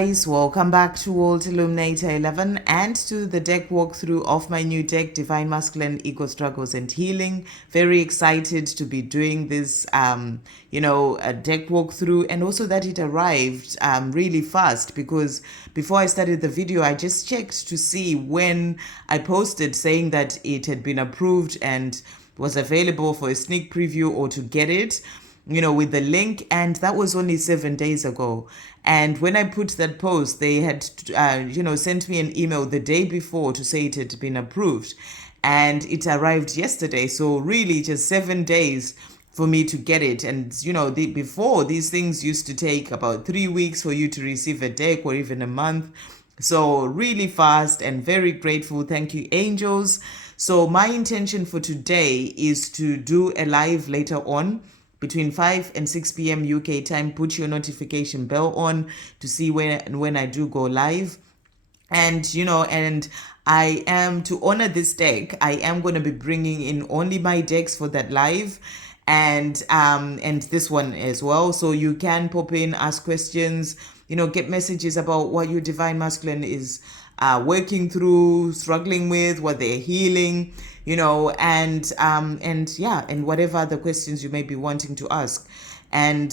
Guys, welcome back to World Illuminator 11 and to the deck walkthrough of my new deck, Divine Masculine Ego Struggles and Healing. Very excited to be doing this, a deck walkthrough, and also that it arrived really fast, because before I started the video, I just checked to see when I posted saying that it had been approved and was available for a sneak preview or to get it, with the link, and that was only 7 days ago. And when I put that post, they had, sent me an email the day before to say it had been approved, and it arrived yesterday. So really, just 7 days for me to get it. And before, these things used to take about 3 weeks for you to receive a deck, or even a month. So really fast, and very grateful. Thank you, angels. So my intention for today is to do a live later on between 5 and 6 p.m. UK time. Put your notification bell on to see when I do go live. And I am, to honor this deck, I am going to be bringing in only my decks for that live, and this one as well. So you can pop in, ask questions, get messages about what your Divine Masculine is working through, struggling with, what they're healing, and whatever other questions you may be wanting to ask. And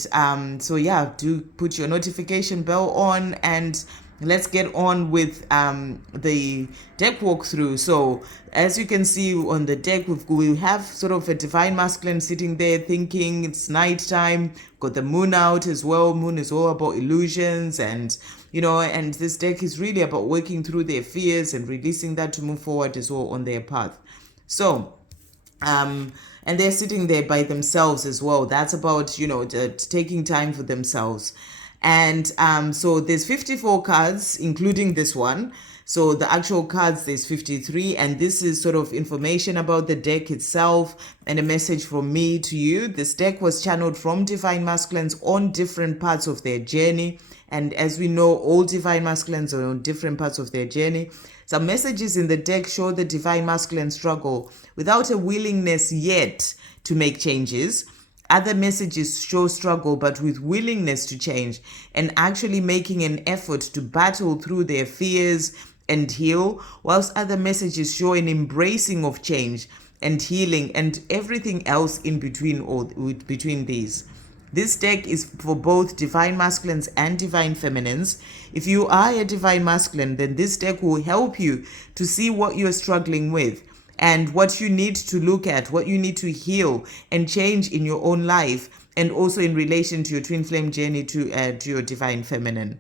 do put your notification bell on, and let's get on with the deck walkthrough. So as you can see on the deck, we have sort of a Divine Masculine sitting there thinking it's nighttime. Got the moon out as well. Moon is all about illusions, and and this deck is really about working through their fears and releasing that to move forward as well on their path. So and they're sitting there by themselves as well. That's about taking time for themselves. And so there's 54 cards, including this one. So the actual cards, there's 53, and this is sort of information about the deck itself and a message from me to you. This deck was channeled from Divine Masculines on different parts of their journey. And as we know, all Divine Masculines are on different parts of their journey. Some messages in the deck show the Divine Masculine struggle without a willingness yet to make changes. Other messages show struggle but with willingness to change, and actually making an effort to battle through their fears and heal, whilst other messages show an embracing of change and healing and everything else in between, or between these. This deck is for both Divine Masculines and Divine Feminines. If you are a Divine Masculine, then this deck will help you to see what you're struggling with, and what you need to look at, what you need to heal and change in your own life, and also in relation to your twin flame journey to your Divine Feminine.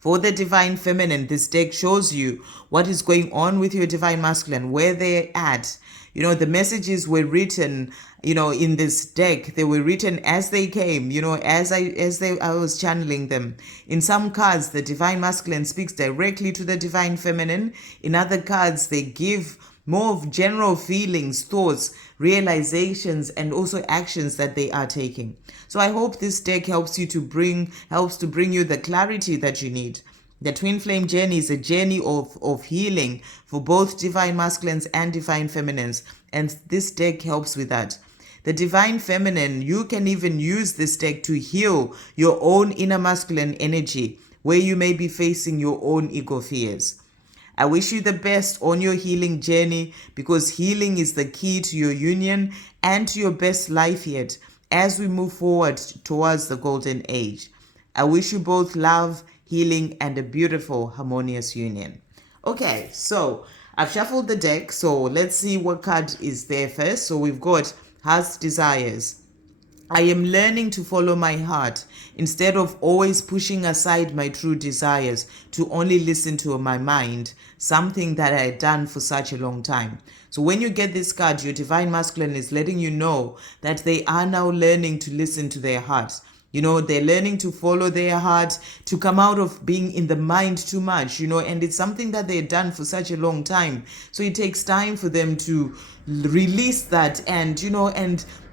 For the Divine Feminine, this deck shows you what is going on with your Divine Masculine, where they're at. The messages were written, in this deck, they were written as they came, as I was channeling them. In some cards, the Divine Masculine speaks directly to the Divine Feminine. In other cards, they give more of general feelings, thoughts, realizations, and also actions that they are taking. So I hope this deck helps to bring you the clarity that you need. The twin flame journey is a journey of healing for both Divine Masculines and Divine Feminines, and this deck helps with that. The Divine Feminine, you can even use this deck to heal your own inner masculine energy, where you may be facing your own ego fears. I wish you the best on your healing journey, because healing is the key to your union and to your best life yet as we move forward towards the golden age. I wish you both love, healing, and a beautiful, harmonious union. Okay, so I've shuffled the deck, so let's see what card is there first. So we've got Heart's Desires. I am learning to follow my heart instead of always pushing aside my true desires to only listen to my mind, something that I had done for such a long time. So when you get this card, your Divine Masculine is letting you know that they are now learning to listen to their hearts. They're learning to follow their heart, to come out of being in the mind too much, and it's something that they've done for such a long time. So it takes time for them to release that and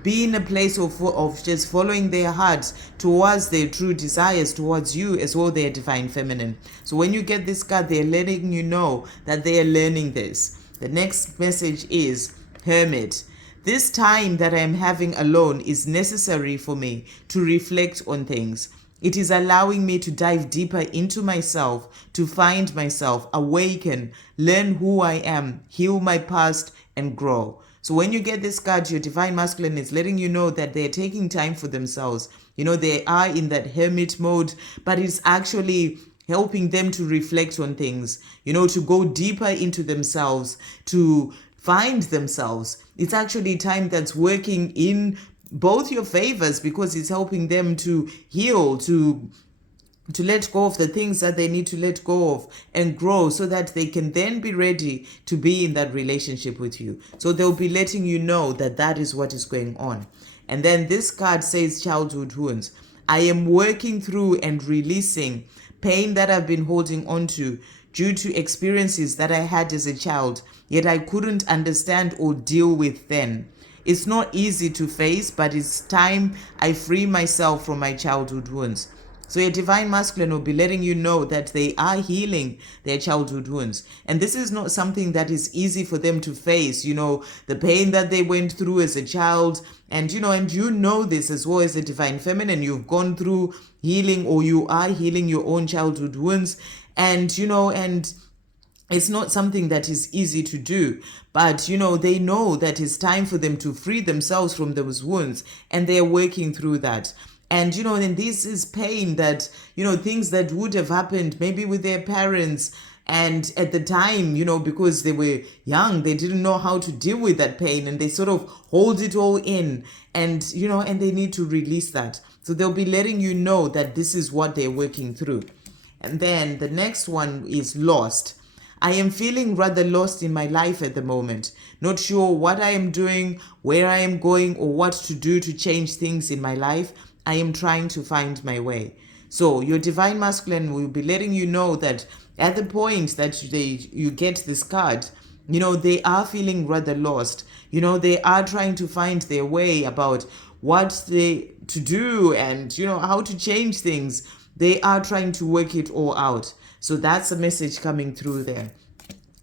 be in a place of just following their hearts towards their true desires towards you as well, their Divine Feminine. So when you get this card, they're letting you know that they are learning this. The next message is Hermit. This time that I am having alone is necessary for me to reflect on things. It is allowing me to dive deeper into myself, to find myself, awaken, learn who I am, heal my past, and grow. So when you get this card, your divine masculine is letting you know that they're taking time for themselves. They are in that hermit mode, but it's actually helping them to reflect on things, to go deeper into themselves, to find themselves. It's actually time that's working in both your favors, because it's helping them to heal, to let go of the things that they need to let go of and grow, so that they can then be ready to be in that relationship with you. So they'll be letting you know that that is what is going on. And then this card says childhood wounds. I am working through and releasing pain that I've been holding on to due to experiences that I had as a child, yet I couldn't understand or deal with then. It's not easy to face, but it's time I free myself from my childhood wounds. So your divine masculine will be letting you know that they are healing their childhood wounds. And this is not something that is easy for them to face, the pain that they went through as a child. And this as well as a divine feminine. You've gone through healing, or you are healing your own childhood wounds. And it's not something that is easy to do, but they know that it's time for them to free themselves from those wounds, and they're working through that. And and this is pain that things that would have happened maybe with their parents, and at the time, because they were young, they didn't know how to deal with that pain, and they sort of hold it all in, and and they need to release that. So they'll be letting you know that this is what they're working through. And then the next one is lost. I am feeling rather lost in my life at the moment, not sure what I am doing, where I am going, or what to do to change things in my life. I am trying to find my way. So your divine masculine will be letting you know that at the point that you get this card, they are feeling rather lost. They are trying to find their way about what to do, and how to change things. They are trying to work it all out. So that's a message coming through there.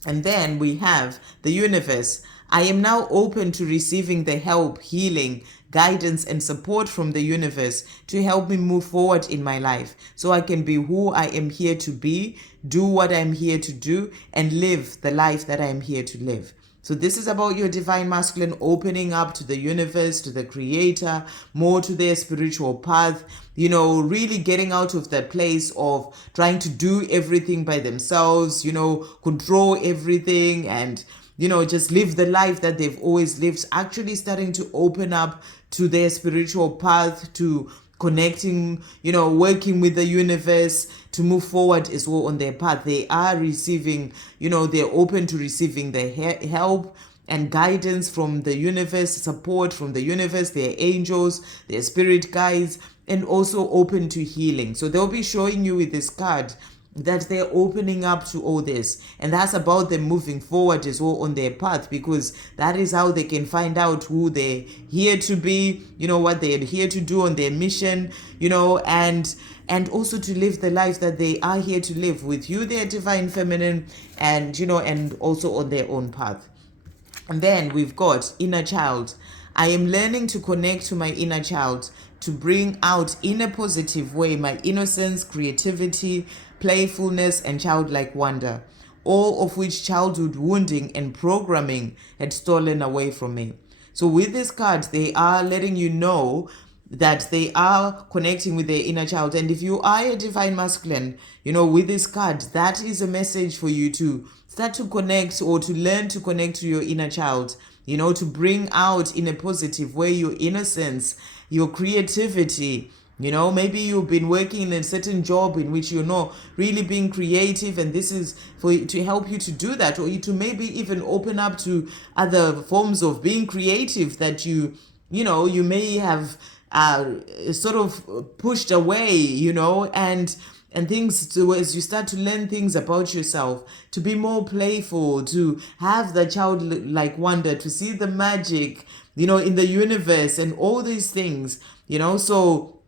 And then we have the universe. I am now open to receiving the help, healing, guidance, and support from the universe to help me move forward in my life, so I can be who I am here to be, do what I'm here to do, and live the life that I am here to live. So this is about your divine masculine opening up to the universe, to the creator, more to their spiritual path, really getting out of that place of trying to do everything by themselves, control everything, and just live the life that they've always lived. Actually starting to open up to their spiritual path, to connecting, working with the universe to move forward as well on their path. They are receiving, they're open to receiving the help and guidance from the universe, support from the universe, their angels, their spirit guides, and also open to healing. So they'll be showing you with this card that they're opening up to all this, and that's about them moving forward as well on their path, because that is how they can find out who they're here to be, what they're here to do on their mission, and also to live the life that they are here to live with you, their divine feminine, and and also on their own path. And then we've got inner child. I am learning to connect to my inner child, to bring out in a positive way my innocence, creativity, playfulness, and childlike wonder, all of which childhood wounding and programming had stolen away from me. So with this card, they are letting you know that they are connecting with their inner child. And if you are a divine masculine, with this card, that is a message for you to start to connect, or to learn to connect to your inner child, to bring out in a positive way your innocence, your creativity. Maybe you've been working in a certain job in which you're not really being creative, and this is to help you to do that, or you to maybe even open up to other forms of being creative that you may have sort of pushed away, and things to, as you start to learn things about yourself, to be more playful, to have the childlike wonder, to see the magic, in the universe and all these things, so,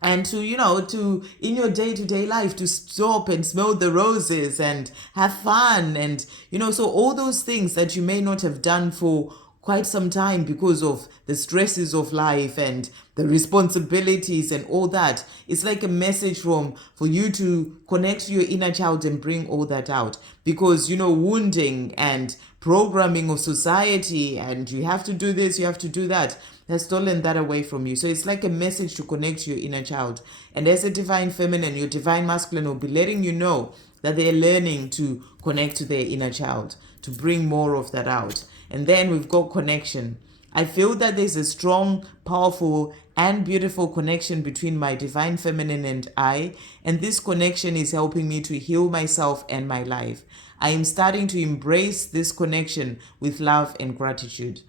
and to, to in your day-to-day life, to stop and smell the roses and have fun, and, so all those things that you may not have done for quite some time because of the stresses of life and the responsibilities and all that. It's like a message for you to connect to your inner child and bring all that out, because wounding and programming of society and you have to do this, you have to do that, has stolen that away from you. So it's like a message to connect to your inner child. And as a divine feminine, your divine masculine will be letting you know that they're learning to connect to their inner child, to bring more of that out. And then we've got connection. I feel that there's a strong, powerful, and beautiful connection between my divine feminine and I, and this connection is helping me to heal myself and my life. I am starting to embrace this connection with love and gratitude.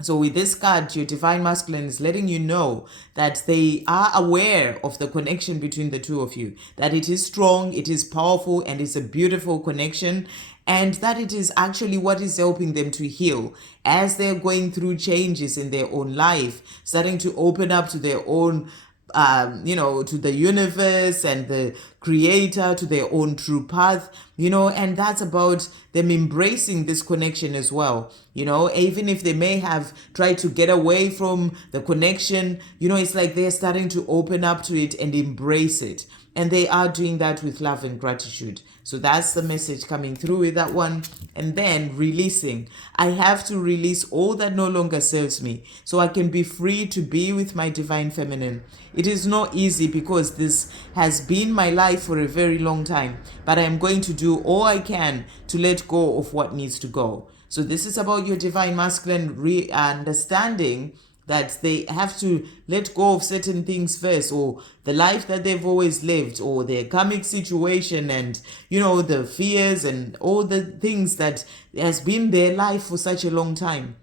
So with this card, your divine masculine is letting you know that they are aware of the connection between the two of you, that it is strong, it is powerful, and it's a beautiful connection, and that it is actually what is helping them to heal as they're going through changes in their own life, starting to open up to their own to the universe and the creator, to their own true path, and that's about them embracing this connection as well. Even if they may have tried to get away from the connection, it's like they're starting to open up to it and embrace it. And they are doing that with love and gratitude. So that's the message coming through with that one. And then releasing. I have to release all that no longer serves me so I can be free to be with my divine feminine. It is not easy because this has been my life for a very long time, but I am going to do all I can to let go of what needs to go. So this is about your divine masculine understanding that they have to let go of certain things first, or the life that they've always lived, or their karmic situation, and the fears and all the things that has been their life for such a long time.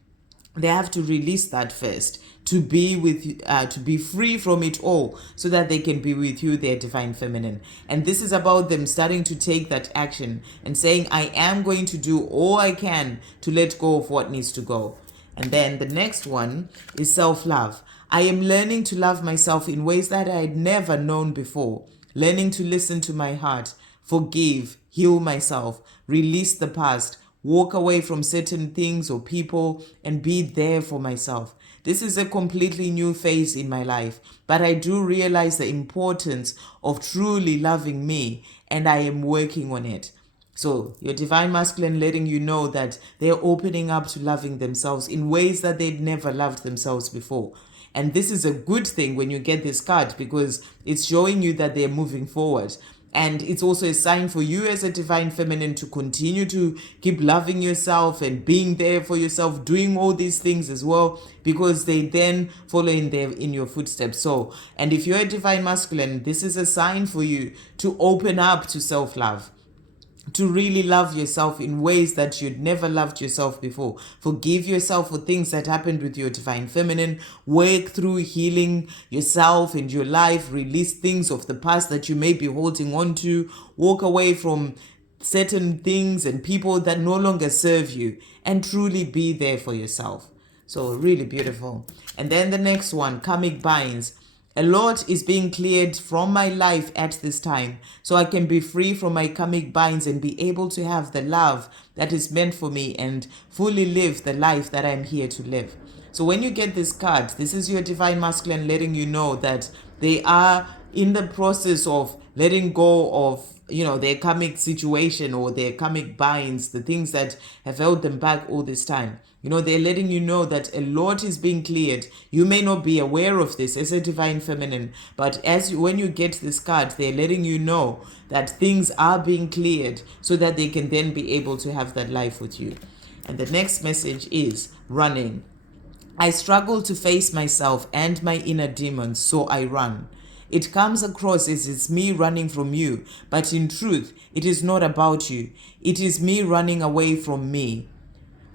They have to release that first to be with to be free from it all, so that they can be with you, their divine feminine. And this is about them starting to take that action and saying, I am going to do all I can to let go of what needs to go. And then the next one is self-love. I am learning to love myself in ways that I had never known before. Learning to listen to my heart, forgive, heal myself, release the past, walk away from certain things or people, and be there for myself. This is a completely new phase in my life, but I do realize the importance of truly loving me, and I am working on it. So your divine masculine letting you know that they're opening up to loving themselves in ways that they'd never loved themselves before. And this is a good thing when you get this card, because it's showing you that they're moving forward. And it's also a sign for you as a divine feminine to continue to keep loving yourself and being there for yourself, doing all these things as well, because they then follow in your footsteps. So, and if you're a divine masculine, this is a sign for you to open up to self-love, to really love yourself in ways that you'd never loved yourself before. Forgive yourself for things that happened with your divine feminine. Work through healing yourself and your life. Release things of the past that you may be holding on to. Walk away from certain things and people that no longer serve you, and truly be there for yourself. So really beautiful. And then the next one, karmic binds. A lot is being cleared from my life at this time, so I can be free from my karmic binds and be able to have the love that is meant for me and fully live the life that I'm here to live. So when you get this card, this is your divine masculine letting you know that they are in the process of letting go of their karmic situation or their karmic binds, the things that have held them back all this time. They're letting you know that a lot is being cleared. You may not be aware of this as a divine feminine, but when you get this card, they're letting you know that things are being cleared so that they can then be able to have that life with you. And the next message is running. I struggle to face myself and my inner demons, so I run. It comes across as it's me running from you, but in truth, it is not about you. It is me running away from me.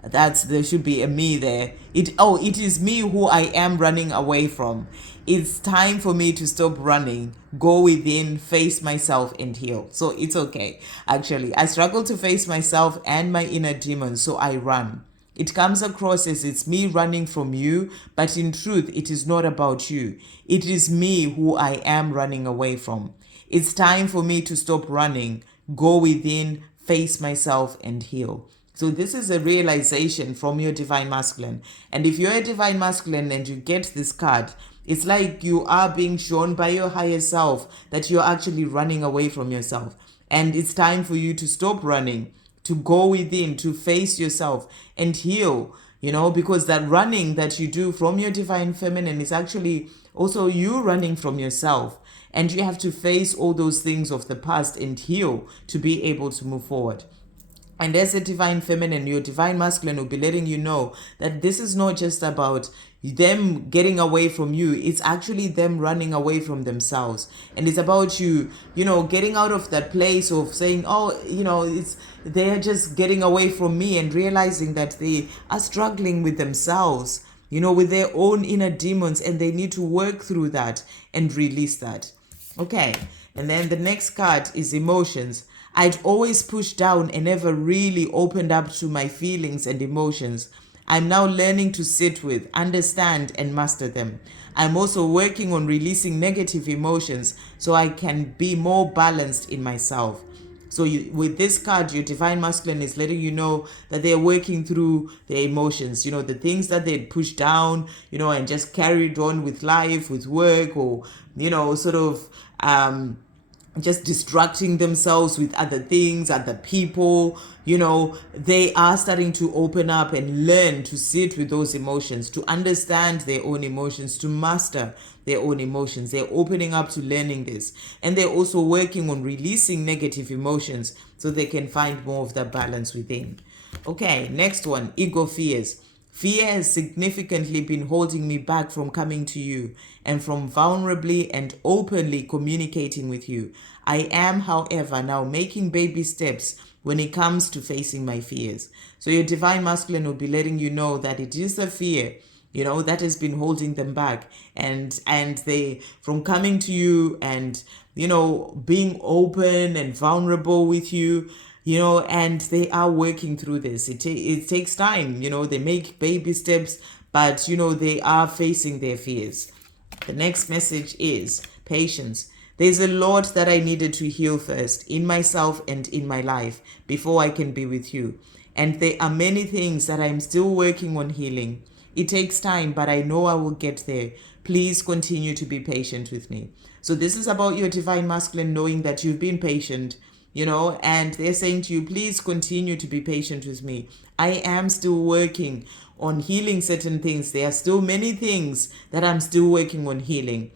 There should be a me there. It is me who I am running away from. It's time for me to stop running, go within, face myself and heal. So it's okay. Actually, I struggle to face myself and my inner demons, so I run. It comes across as it's me running from you, but in truth, it is not about you. It is me who I am running away from. It's time for me to stop running, go within, face myself and heal. So this is a realization from your divine masculine. And if you're a divine masculine and you get this card, it's like you are being shown by your higher self that you're actually running away from yourself. And it's time for you to stop running, to go within, to face yourself and heal, because that running that you do from your divine feminine is actually also you running from yourself. And you have to face all those things of the past and heal to be able to move forward. And as a divine feminine, your divine masculine will be letting you know that this is not just about them getting away from you. It's actually them running away from themselves. And it's about you, getting out of that place of saying, oh, they're just getting away from me, and realizing that they are struggling with themselves, with their own inner demons, and they need to work through that and release that. Okay. And then the next card is emotions. I'd always pushed down and never really opened up to my feelings and emotions. I'm now learning to sit with, understand, and master them. I'm also working on releasing negative emotions so I can be more balanced in myself. So with this card, your divine masculine is letting you know that they're working through their emotions, the things that they'd pushed down, and just carried on with life, with work, or, sort of just distracting themselves with other things, other people. They are starting to open up and learn to sit with those emotions, to understand their own emotions, to master their own emotions. They're opening up to learning this. And they're also working on releasing negative emotions so they can find more of that balance within. Okay, next one, ego fears. Fear has significantly been holding me back from coming to you and from vulnerably and openly communicating with you. I am, however, now making baby steps when it comes to facing my fears. So your divine masculine will be letting you know that it is a fear, that has been holding them back, and they, from coming to you and, being open and vulnerable with you, and they are working through this. It takes time, they make baby steps, but, they are facing their fears. The next message is patience. There's a lot that I needed to heal first in myself and in my life before I can be with you. And there are many things that I'm still working on healing. It takes time, but I know I will get there. Please continue to be patient with me. So this is about your divine masculine knowing that you've been patient, and they're saying to you, please continue to be patient with me. I am still working on healing certain things. There are still many things that I'm still working on healing.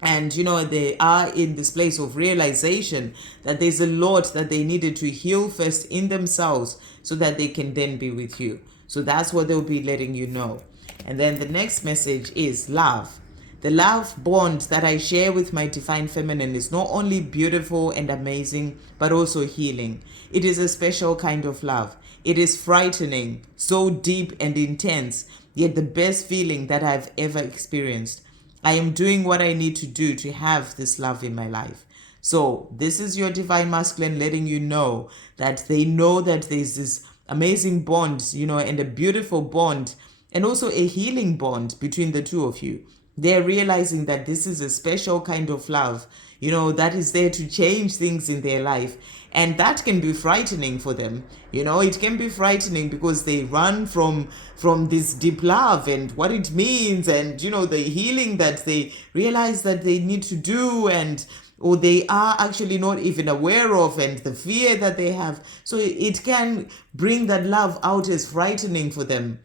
And, they are in this place of realization that there's a lot that they needed to heal first in themselves so that they can then be with you. So that's what they'll be letting you know. And then the next message is love. The love bond that I share with my divine feminine is not only beautiful and amazing, but also healing. It is a special kind of love. It is frightening, so deep and intense, yet the best feeling that I've ever experienced. I am doing what I need to do to have this love in my life. So this is your divine masculine letting you know that they know that there's this amazing bond, and a beautiful bond, and also a healing bond between the two of you. They're realizing that this is a special kind of love, that is there to change things in their life. And that can be frightening for them. It can be frightening because they run from this deep love and what it means, and, the healing that they realize that they need to do, or they are actually not even aware of, and the fear that they have. So it can bring that love out as frightening for them.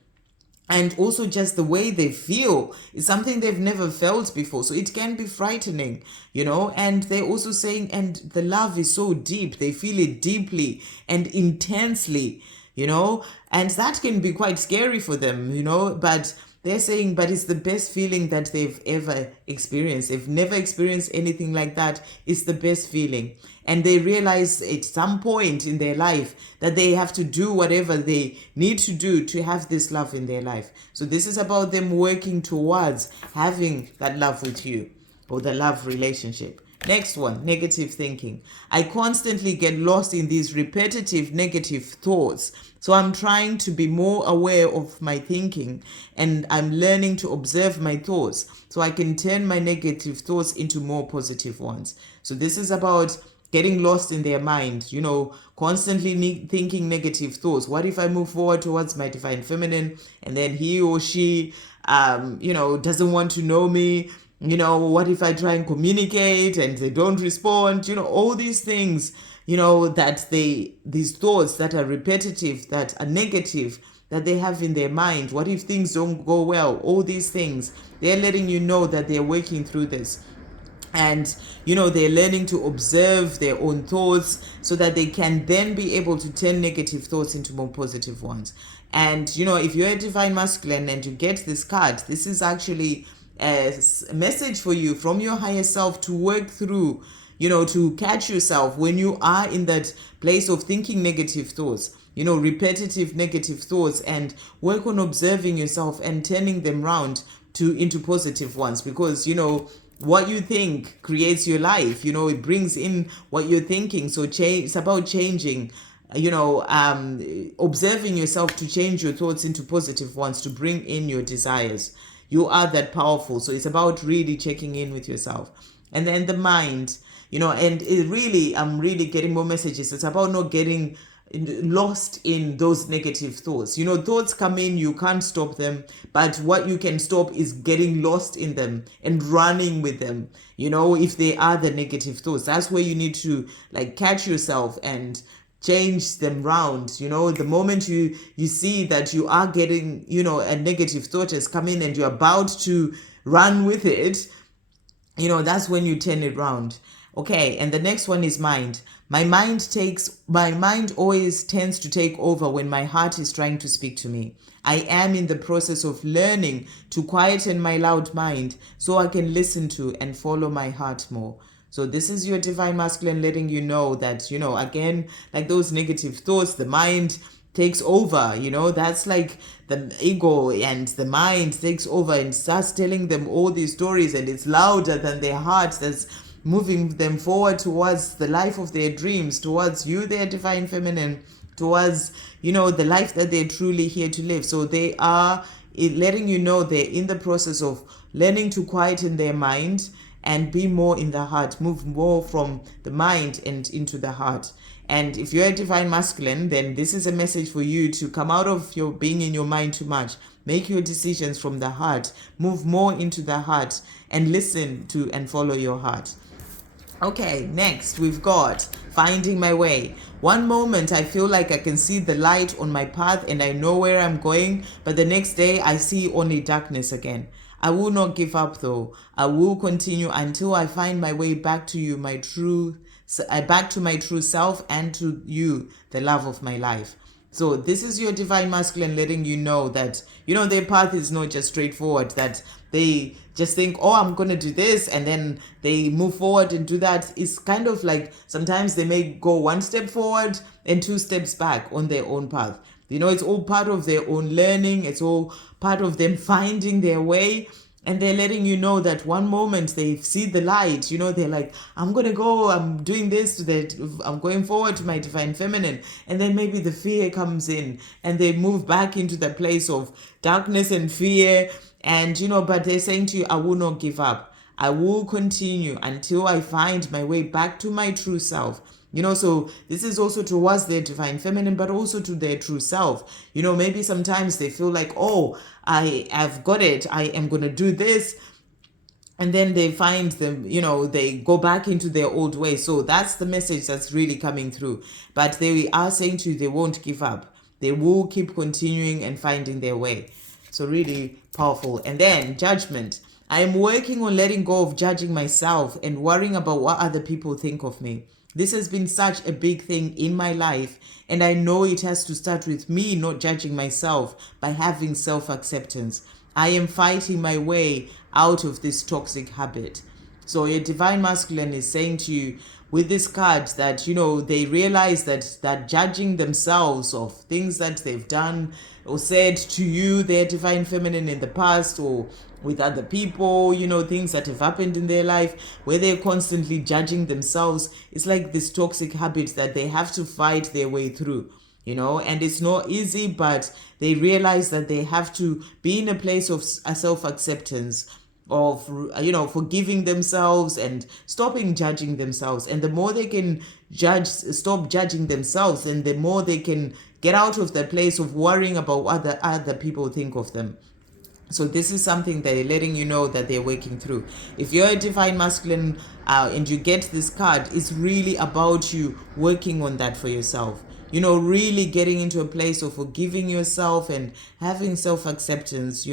And also just the way they feel is something they've never felt before. So it can be frightening, and they're also saying, and the love is so deep. They feel it deeply and intensely, and that can be quite scary for them, but they're saying, but it's the best feeling that they've ever experienced. They've never experienced anything like that. It's the best feeling. And they realize at some point in their life that they have to do whatever they need to do to have this love in their life. So this is about them working towards having that love with you, or the love relationship. Next one, negative thinking. I constantly get lost in these repetitive negative thoughts. So I'm trying to be more aware of my thinking, and I'm learning to observe my thoughts so I can turn my negative thoughts into more positive ones. So this is about getting lost in their mind, constantly thinking negative thoughts. What if I move forward towards my divine feminine and then he or she, doesn't want to know me? What if I try and communicate and they don't respond? All these things, that these thoughts that are repetitive, that are negative, that they have in their mind. What if things don't go well? All these things, they're letting you know that they're working through this. And they're learning to observe their own thoughts so that they can then be able to turn negative thoughts into more positive ones. And if you're a divine masculine and you get this card, this is actually a message for you from your higher self to work through, to catch yourself when you are in that place of thinking negative thoughts, repetitive negative thoughts, and work on observing yourself and turning them round into positive ones. Because what you think creates your life. It brings in what you're thinking. So it's about changing, observing yourself to change your thoughts into positive ones, to bring in your desires. You are that powerful. So it's about really checking in with yourself. And then the mind, and I'm really getting more messages. It's about not getting lost in those negative thoughts. Thoughts come in, you can't stop them, but what you can stop is getting lost in them and running with them. If they are the negative thoughts, that's where you need to catch yourself and change them round. The moment you see that you are getting, a negative thought has come in and you're about to run with it, that's when you turn it round. Okay, and the next one is mind. My mind always tends to take over when my heart is trying to speak to me. I am in the process of learning to quieten my loud mind so I can listen to and follow my heart more. So this is your divine masculine letting you know that, again, like those negative thoughts, the mind takes over. That's like the ego, and the mind takes over and starts telling them all these stories, and it's louder than their heart that's moving them forward towards the life of their dreams, towards you, their divine feminine, towards the life that they're truly here to live. So they are letting you know they're in the process of learning to quieten their mind and be more in the heart, move more from the mind and into the heart. And if you're a divine masculine, then this is a message for you to come out of your being in your mind too much. Make your decisions from the heart, move more into the heart, and listen to and follow your heart. Okay, next we've got finding my way. One moment I feel like I can see the light on my path and I know where I'm going, but the next day I see only darkness again. I will not give up though. I will continue until I find my way back to you, back to my true self, and to you, the love of my life. So this is your divine masculine letting you know that, their path is not just straightforward, that they just think, oh, I'm going to do this, and then they move forward and do that. It's kind of like sometimes they may go one step forward and two steps back on their own path. It's all part of their own learning. It's all part of them finding their way. And they're letting you know that one moment they see the light, they're like, I'm going to go, I'm doing this, I'm going forward to my divine feminine. And then maybe the fear comes in and they move back into the place of darkness and fear. And, but they're saying to you, I will not give up. I will continue until I find my way back to my true self. So this is also towards their divine feminine, but also to their true self. Maybe sometimes they feel like, oh, I've got it. I am going to do this. And then they find them, they go back into their old ways. So that's the message that's really coming through. But they are saying to you, they won't give up. They will keep continuing and finding their way. So really powerful. And then judgment. I am working on letting go of judging myself and worrying about what other people think of me. This has been such a big thing in my life, and I know it has to start with me not judging myself by having self-acceptance. I am fighting my way out of this toxic habit. So your divine masculine is saying to you with this card that, they realize that judging themselves of things that they've done or said to you, their divine feminine, in the past, or with other people, things that have happened in their life where they're constantly judging themselves. It's like this toxic habit that they have to fight their way through, and it's not easy, but they realize that they have to be in a place of self-acceptance of forgiving themselves and stopping judging themselves. And the more they can stop judging themselves, and the more they can get out of the place of worrying about what other people think of them. So this is something that they're letting you know that they're working through. If you're a divine masculine and you get this card, it's really about you working on that for yourself. Really getting into a place of forgiving yourself and having self-acceptance.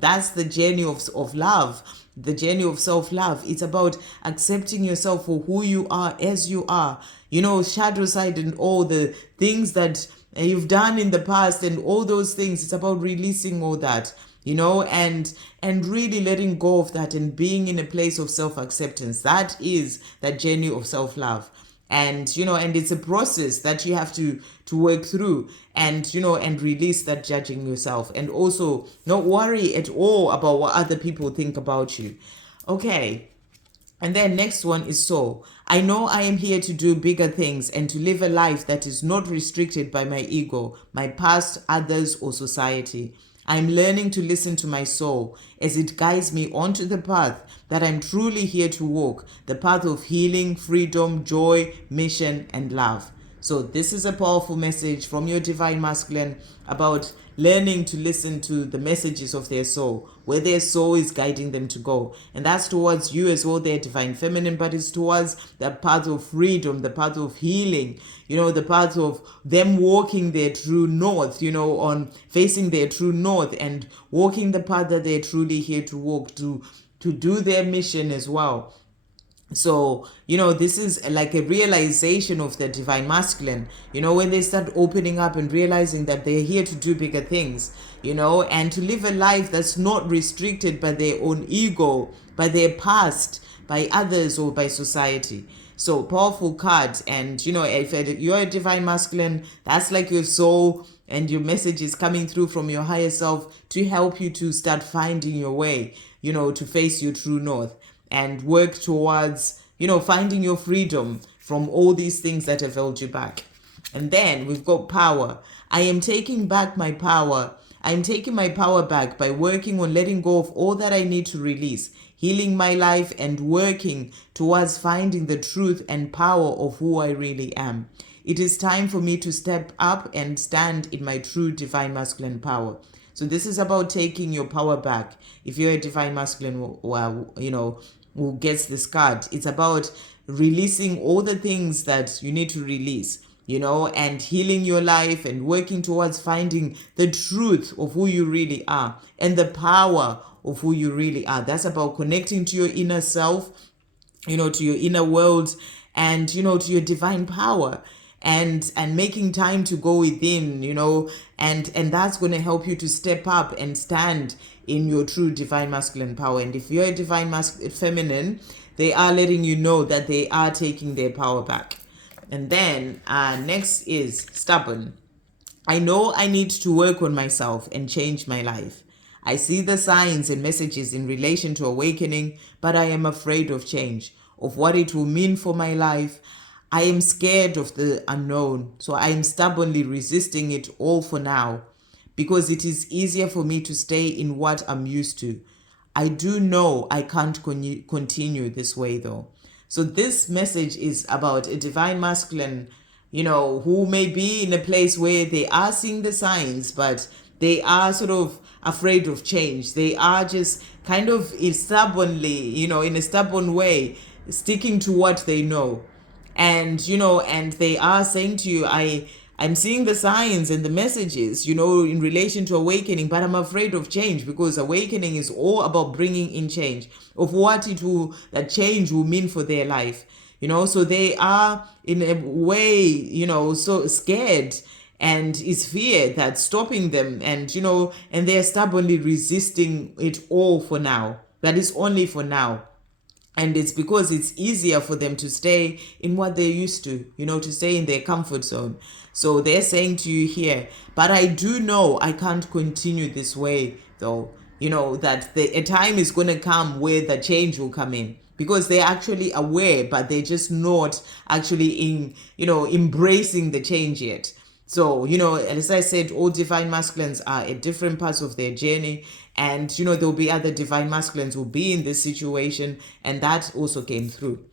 That's the journey of love, the journey of self-love. It's about accepting yourself for who you are, as you are. Shadow side and all the things that you've done in the past and all those things. It's about releasing all that, and really letting go of that and being in a place of self-acceptance. That is that journey of self-love. And and it's a process that you have to work through, and and release that judging yourself, and also not worry at all about what other people think about you. Okay. And then next one is soul. I know I am here to do bigger things and to live a life that is not restricted by my ego, my past, others, or society. I'm learning to listen to my soul as it guides me onto the path that I'm truly here to walk, the path of healing, freedom, joy, mission, and love. So this is a powerful message from your divine masculine about learning to listen to the messages of their soul, where their soul is guiding them to go. And that's towards you as well, their divine feminine, but it's towards the path of freedom, the path of healing, the path of them walking their true north, on facing their true north and walking the path that they're truly here to walk, to do their mission as well. So, this is like a realization of the divine masculine, when they start opening up and realizing that they're here to do bigger things, and to live a life that's not restricted by their own ego, by their past, by others, or by society. So, powerful card. And, if you're a divine masculine, that's like your soul, and your message is coming through from your higher self to help you to start finding your way, to face your true north and work towards, finding your freedom from all these things that have held you back. And then we've got power. I am taking back my power. I'm taking my power back by working on letting go of all that I need to release, healing my life, and working towards finding the truth and power of who I really am. It is time for me to step up and stand in my true divine masculine power. So this is about taking your power back. If you're a divine masculine, who gets this card, it's about releasing all the things that you need to release, and healing your life and working towards finding the truth of who you really are and the power of who you really are. That's about connecting to your inner self, to your inner world, and, to your divine power. And making time to go within, and that's going to help you to step up and stand in your true divine masculine power. And if you're a divine feminine, they are letting you know that they are taking their power back. And then next is stubborn. I know I need to work on myself and change my life. I see the signs and messages in relation to awakening, but I am afraid of change, of what it will mean for my life. I am scared of the unknown, so I am stubbornly resisting it all for now, because it is easier for me to stay in what I'm used to. I do know I can't continue this way though. So this message is about a divine masculine, who may be in a place where they are seeing the signs, but they are sort of afraid of change. They are just kind of stubbornly, in a stubborn way, sticking to what they know. And and they are saying to you, I'm seeing the signs and the messages, in relation to awakening, but I'm afraid of change, because awakening is all about bringing in change of what that change will mean for their life, so they are in a way, so scared, and it's fear that's stopping them, and and they're stubbornly resisting it all for now. That is only for now. And it's because it's easier for them to stay in what they're used to, to stay in their comfort zone. So they're saying to you here, but I do know I can't continue this way though, that a time is going to come where the change will come in, because they're actually aware, but they're just not actually embracing the change yet. So, as I said, all divine masculines are at different parts of their journey, And, there'll be other divine masculines who will be in this situation, and that also came through.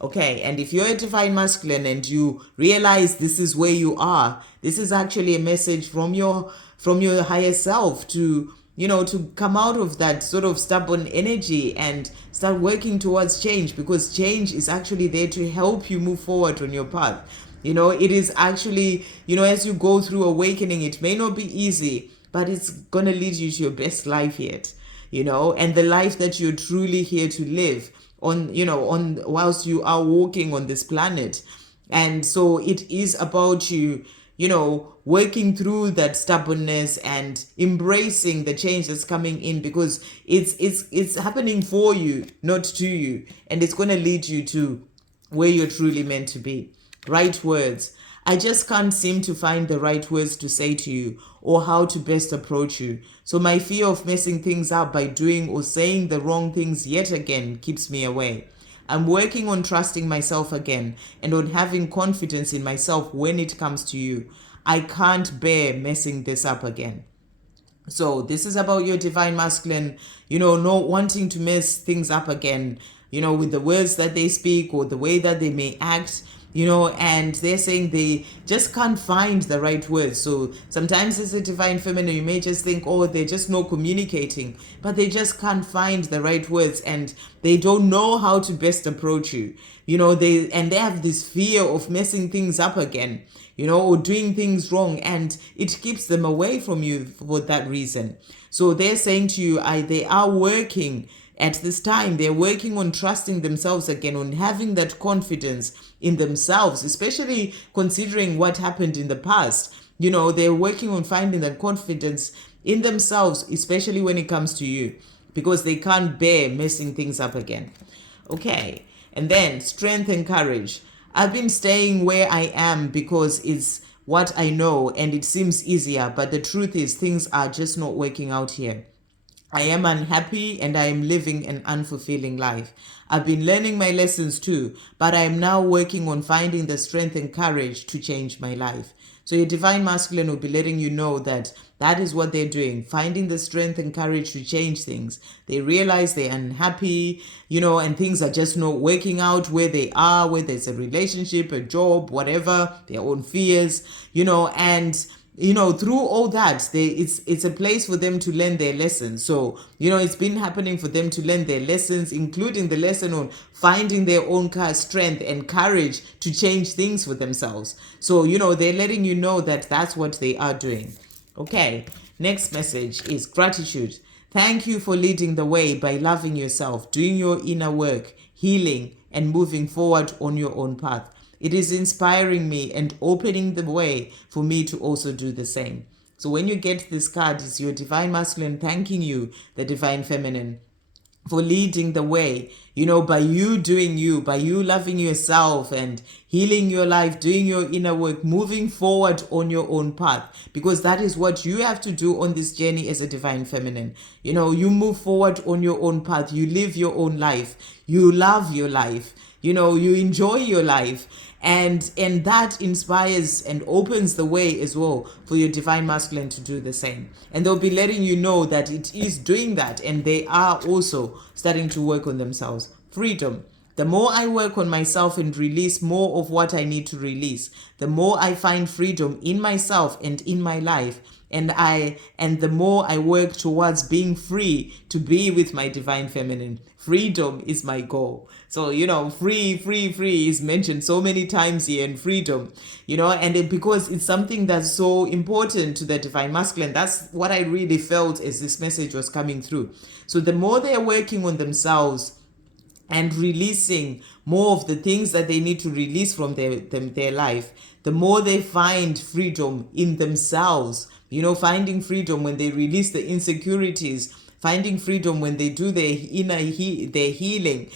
Okay, and if you're a divine masculine and you realize this is where you are, this is actually a message from your higher self to, to come out of that sort of stubborn energy and start working towards change, because change is actually there to help you move forward on your path. It is actually, as you go through awakening, it may not be easy, but it's going to lead you to your best life yet, and the life that you're truly here to live on whilst you are walking on this planet. And so it is about you working through that stubbornness and embracing the change that's coming in, because it's happening for you, not to you, and it's going to lead you to where you're truly meant to be. Right words. I just can't seem to find the right words to say to you, or how to best approach you. So my fear of messing things up by doing or saying the wrong things yet again keeps me away. I'm working on trusting myself again and on having confidence in myself when it comes to you. I can't bear messing this up again. So this is about your divine masculine, not wanting to mess things up again, with the words that they speak or the way that they may act. And they're saying they just can't find the right words. So sometimes as a divine feminine, you may just think, oh, they're just not communicating, but they just can't find the right words, and they don't know how to best approach you. They have this fear of messing things up again, or doing things wrong, and it keeps them away from you for that reason. So they're saying to you, they are working at this time, they're working on trusting themselves again, on having that confidence in themselves, especially considering what happened in the past. They're working on finding that confidence in themselves, especially when it comes to you, because they can't bear messing things up again. Okay, and then strength and courage. I've been staying where I am because it's what I know and it seems easier, but the truth is things are just not working out here. I am unhappy and I am living an unfulfilling life. I've been learning my lessons too, but I am now working on finding the strength and courage to change my life. So your divine masculine will be letting you know that that is what they're doing, finding the strength and courage to change things. They realize they're unhappy, and things are just not working out where they are, whether it's a relationship, a job, whatever, their own fears, and through all that, it's a place for them to learn their lessons. So, it's been happening for them to learn their lessons, including the lesson on finding their own strength and courage to change things for themselves. So, they're letting you know that that's what they are doing. Okay, next message is gratitude. Thank you for leading the way by loving yourself, doing your inner work, healing, and moving forward on your own path. It is inspiring me and opening the way for me to also do the same. So when you get this card, it's your divine masculine thanking you, the divine feminine, for leading the way, by you doing you, by you loving yourself and healing your life, doing your inner work, moving forward on your own path, because that is what you have to do on this journey as a divine feminine. You move forward on your own path, you live your own life, you love your life, you enjoy your life. And that inspires and opens the way as well for your divine masculine to do the same. And they'll be letting you know that it is doing that, and they are also starting to work on themselves. Freedom. The more I work on myself and release more of what I need to release, the more I find freedom in myself and in my life. And the more I work towards being free to be with my divine feminine. Freedom is my goal. So, free is mentioned so many times here, and freedom, and because it's something that's so important to the divine masculine. That's what I really felt as this message was coming through. So the more they're working on themselves and releasing more of the things that they need to release from their life, the more they find freedom in themselves, finding freedom when they release the insecurities, finding freedom when they do their their healing,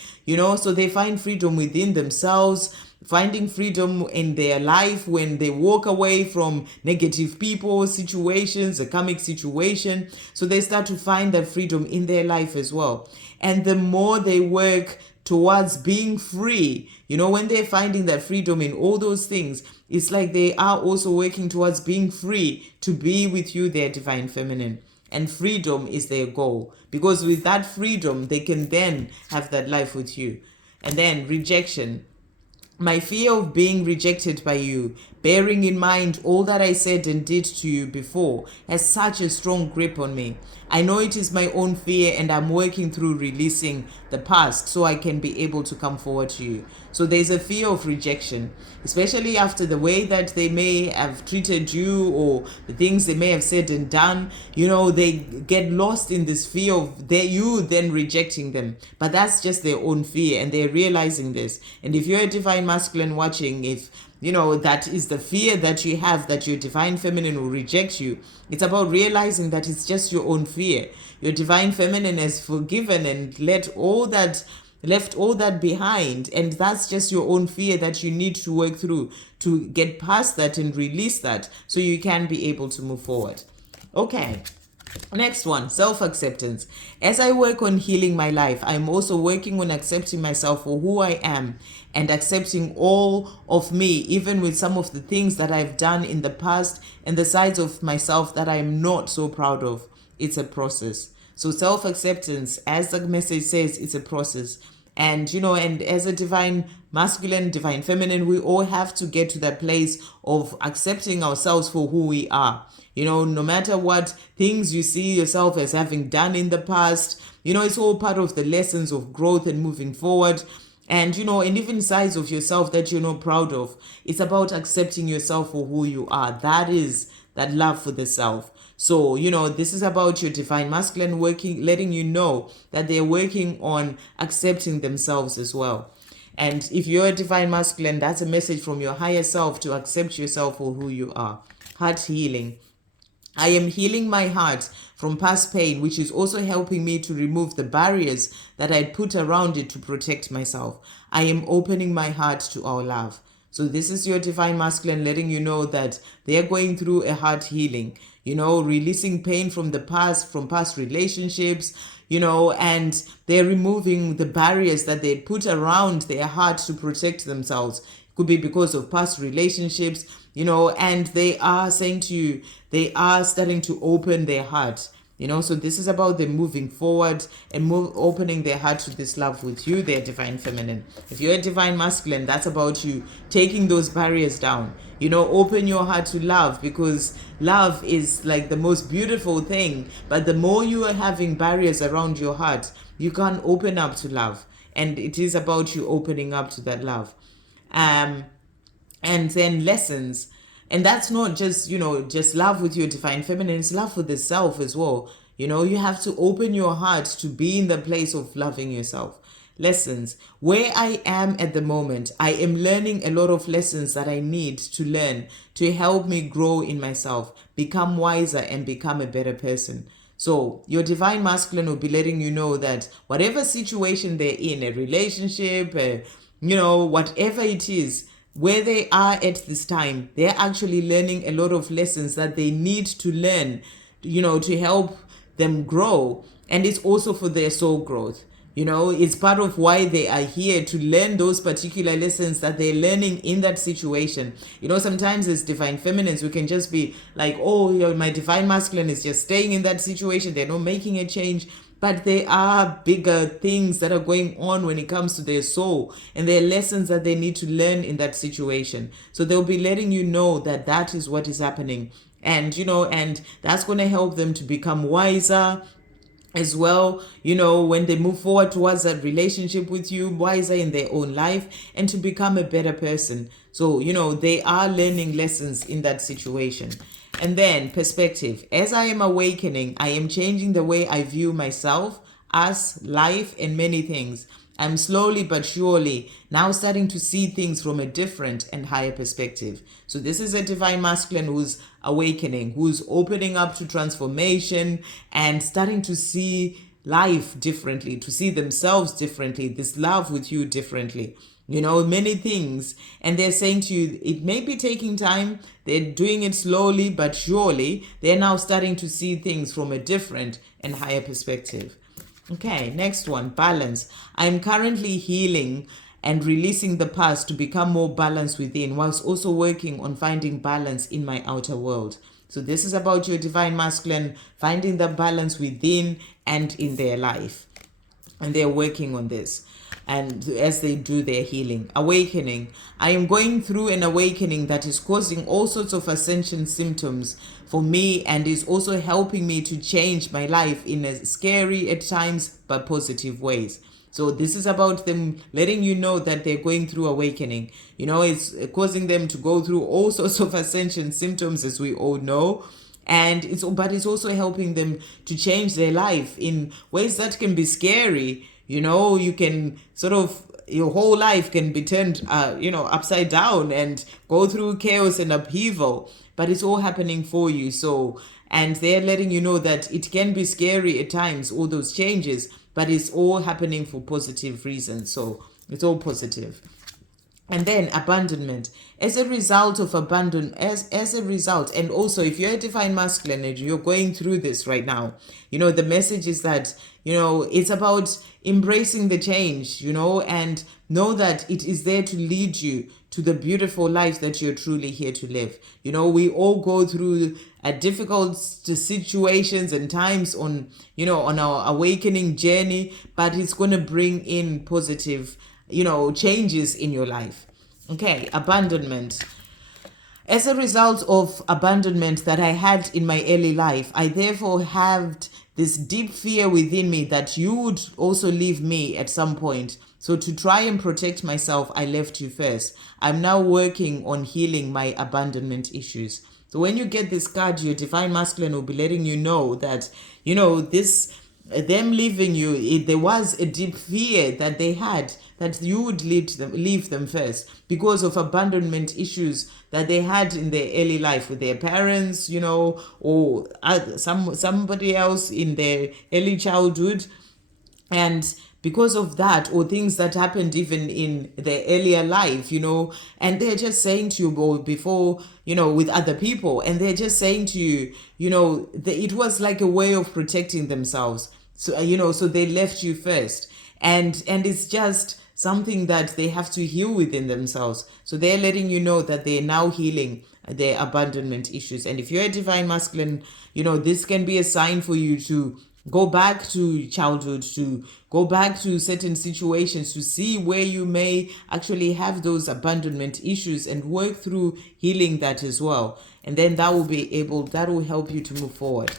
so they find freedom within themselves, finding freedom in their life when they walk away from negative people, situations, a karmic situation. So they start to find that freedom in their life as well. And the more they work towards being free, when they're finding that freedom in all those things, it's like they are also working towards being free to be with you, their divine feminine. and freedom is their goal, because with that freedom they can then have that life with you. And then rejection. My fear of being rejected by you, bearing in mind all that I said and did to you before, has such a strong grip on me. I know it is my own fear, and I'm working through releasing the past so I can be able to come forward to you. So there's a fear of rejection, especially after the way that they may have treated you or the things they may have said and done. They get lost in this fear of you then rejecting them. But that's just their own fear, and they're realizing this. And if you're a divine masculine watching, if that is the fear that you have, that your divine feminine will reject you, it's about realizing that it's just your own fear. Your divine feminine has forgiven and left all that behind, and that's just your own fear that you need to work through to get past that and release that so you can be able to move forward. Okay. Next one, self-acceptance. As I work on healing my life, I'm also working on accepting myself for who I am and accepting all of me, even with some of the things that I've done in the past and the sides of myself that I'm not so proud of. It's a process. So self-acceptance, as the message says, it's a process. And as a divine masculine, divine feminine, we all have to get to that place of accepting ourselves for who we are. No matter what things you see yourself as having done in the past, it's all part of the lessons of growth and moving forward. And and even sides of yourself that you're not proud of. It's about accepting yourself for who you are. That is that love for the self. So, this is about your divine masculine letting you know that they're working on accepting themselves as well. And if you're a divine masculine, that's a message from your higher self to accept yourself for who you are. Heart healing. I am healing my heart from past pain, which is also helping me to remove the barriers that I put around it to protect myself. I am opening my heart to our love. So this is your divine masculine letting you know that they're going through a heart healing, releasing pain from the past, from past relationships, and they're removing the barriers that they put around their heart to protect themselves. Could be because of past relationships, and they are saying to you, they are starting to open their heart. So this is about them moving forward and opening their heart to this love with you, their divine feminine. If you're a divine masculine, that's about you taking those barriers down. Open your heart to love, because love is like the most beautiful thing. But the more you are having barriers around your heart, you can't open up to love. And it is about you opening up to that love. And then lessons. And that's not just, just love with your divine feminine. It's love for the self as well. You have to open your heart to be in the place of loving yourself. Lessons. Where I am at the moment, I am learning a lot of lessons that I need to learn to help me grow in myself, become wiser, and become a better person. So your divine masculine will be letting you know that whatever situation they're in, a relationship, whatever it is, where they are at this time, they're actually learning a lot of lessons that they need to learn, to help them grow. And it's also for their soul growth. It's part of why they are here, to learn those particular lessons that they're learning in that situation. Sometimes as divine feminines, we can just be like, oh, my divine masculine is just staying in that situation. They're not making a change. But there are bigger things that are going on when it comes to their soul, and there are lessons that they need to learn in that situation. So they'll be letting you know that that is what is happening. And, and that's going to help them to become wiser as well, when they move forward towards that relationship with you, wiser in their own life, and to become a better person. So, they are learning lessons in that situation. And then perspective. As I am awakening, I am changing the way I view myself, us, life, and many things. I'm slowly but surely now starting to see things from a different and higher perspective. So this is a divine masculine who's awakening, who's opening up to transformation and starting to see life differently, to see themselves differently, this love with you differently. Many things. And they're saying to you, it may be taking time. They're doing it slowly, but surely they're now starting to see things from a different and higher perspective. Okay, next one, balance. I'm currently healing and releasing the past to become more balanced within, whilst also working on finding balance in my outer world. So this is about your divine masculine finding the balance within and in their life. And they're working on this. And as they do their healing, awakening, I am going through an awakening that is causing all sorts of ascension symptoms for me, and is also helping me to change my life in a scary at times but positive ways. So this is about them letting you know that they're going through awakening. It's causing them to go through all sorts of ascension symptoms, as we all know. And it's also helping them to change their life in ways that can be scary. You can sort of, your whole life can be turned upside down and go through chaos and upheaval, but it's all happening for you. So, and they're letting you know that it can be scary at times, all those changes, but it's all happening for positive reasons. So it's all positive. And then abandonment. As a result of as a result, and also if you're a divine masculine and you're going through this right now, the message is that, it's about embracing the change, and know that it is there to lead you to the beautiful life that you're truly here to live. We all go through difficult situations and times on our awakening journey, but it's going to bring in positive changes in your life. Okay, abandonment. As a result of abandonment that I had in my early life, I therefore had this deep fear within me that you would also leave me at some point. So to try and protect myself, I left you first. I'm now working on healing my abandonment issues. So when you get this card, your divine masculine will be letting you know that, them leaving you, there was a deep fear that they had that you would leave them first because of abandonment issues that they had in their early life with their parents, or somebody else in their early childhood. And because of that, or things that happened even in their earlier life, and they're just saying to you, before, with other people, and they're just saying to you, it was like a way of protecting themselves. So, so they left you first. And it's just something that they have to heal within themselves. So they're letting you know that they're now healing their abandonment issues. And if you're a divine masculine, this can be a sign for you to go back to childhood, to go back to certain situations, to see where you may actually have those abandonment issues and work through healing that as well. And then that will help you to move forward.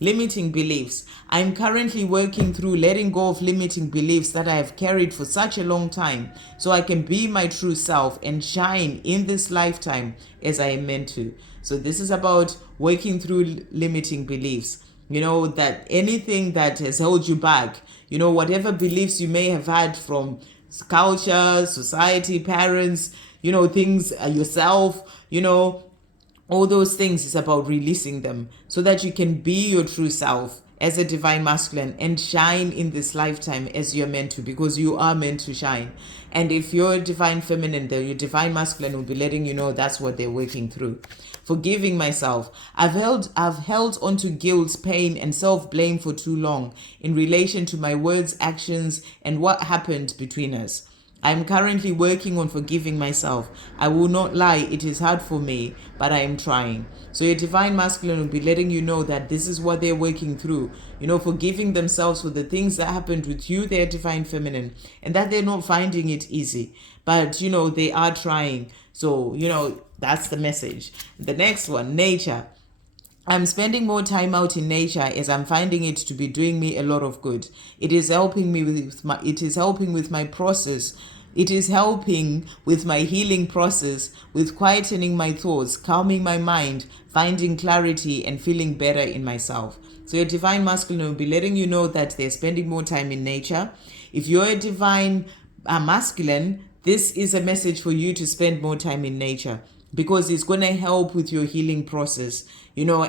Limiting beliefs. I'm currently working through letting go of limiting beliefs that I have carried for such a long time, so I can be my true self and shine in this lifetime as I am meant to. So this is about working through limiting beliefs. That anything that has held you back, whatever beliefs you may have had from culture, society, parents, things, yourself, all those things, is about releasing them so that you can be your true self as a divine masculine and shine in this lifetime as you're meant to, because you are meant to shine. And if you're a divine feminine, then your divine masculine will be letting you know that's what they're working through. Forgiving myself. I've held onto guilt, pain, and self-blame for too long in relation to my words, actions, and what happened between us. I am currently working on forgiving myself. I will not lie, it is hard for me, but I am trying. So your divine masculine will be letting you know that this is what they're working through. Forgiving themselves for the things that happened with you, their divine feminine, and that they're not finding it easy. But, they are trying. So, that's the message. The next one, nature. I'm spending more time out in nature as I'm finding it to be doing me a lot of good. It is helping with my process. It is helping with my healing process, with quietening my thoughts, calming my mind, finding clarity, and feeling better in myself. So your divine masculine will be letting you know that they're spending more time in nature. If you're a divine masculine, this is a message for you to spend more time in nature, because it's going to help with your healing process.